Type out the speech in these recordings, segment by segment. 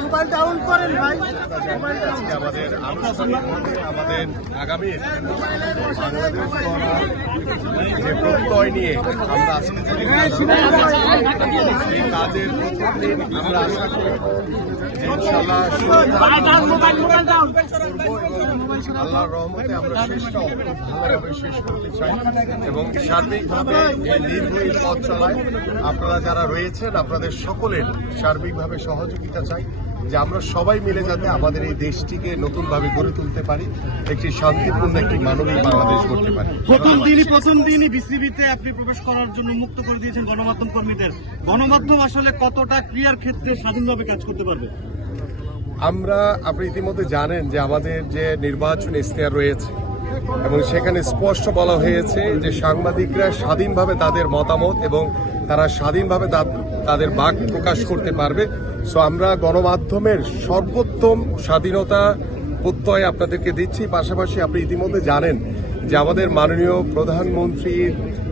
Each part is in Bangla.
মোবাইল ডাউন করেন ভাই। আমাদের আগামী যে প্রত্যয় নিয়ে আমরা আজকে এই কাজের প্রথম দিন আমরা আশা করি যে ইনশাআল্লাহ আল্লাহর রহমতে আমরা শেষটাও ভালোভাবে শেষ করতে চাই এবং সার্বিকভাবে এই দীর্ঘ পথ চলায় আপনারা যারা রয়েছেন আপনাদের সকলের সার্বিকভাবে সহযোগিতা চাই যে আমরা সবাই মিলে যাতে আমাদের এই দেশটিকে নতুনভাবে গড়ে তুলতে পারি, একটি শান্তিপূর্ণ একটি মানবিক বাংলাদেশ করতে পারি। প্রথম দিনই বিসিবিতে আপনি প্রবেশ করার জন্য মুক্ত করে দিয়েছেন গণমাধ্যম কর্মীদের। গণমাধ্যম আসলে কতটা ক্রিয়ার ক্ষেত্রে স্বাধীনভাবে কাজ করতে পারবে? আপনি ইতিমধ্যে জানেন যে আমাদের যে নির্বাচন ইশতেহার রয়েছে এবং সেখানে স্পষ্ট বলা হয়েছে যে সাংবাদিকরা স্বাধীনভাবে তাদের মতামত এবং তারা স্বাধীনভাবে তাদের বাক প্রকাশ করতে পারবে। সো আমরা গণমাধ্যমের সর্বোত্তম স্বাধীনতা প্রত্যয় আপনাদেরকে দিচ্ছি। পাশাপাশি আপনি ইতিমধ্যে জানেন যে আমাদের মাননীয় প্রধানমন্ত্রী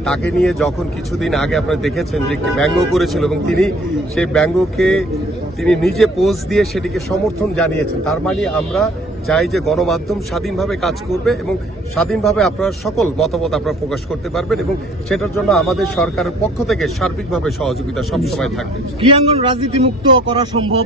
তাকে নিয়ে যখন কিছুদিন আগে আপনারা দেখেছেন যে একটি ব্যঙ্গ করেছিল এবং তিনি সেই ব্যঙ্গকে তিনি নিজে পোস্ট দিয়ে সেটিকে সমর্থন জানিয়েছেন। তার মানে আমরা চাই যে গণমাধ্যম স্বাধীনভাবে কাজ করবে এবং স্বাধীনভাবে আপনারা সকল মতামত আপনারা প্রকাশ করতে পারবেন এবং সেটার জন্য আমাদের সরকারের পক্ষ থেকে সার্বিকভাবে সহযোগিতা সবসময় থাকবে। ক্রিয়াঙ্গন রাজনীতি মুক্ত করা সম্ভব?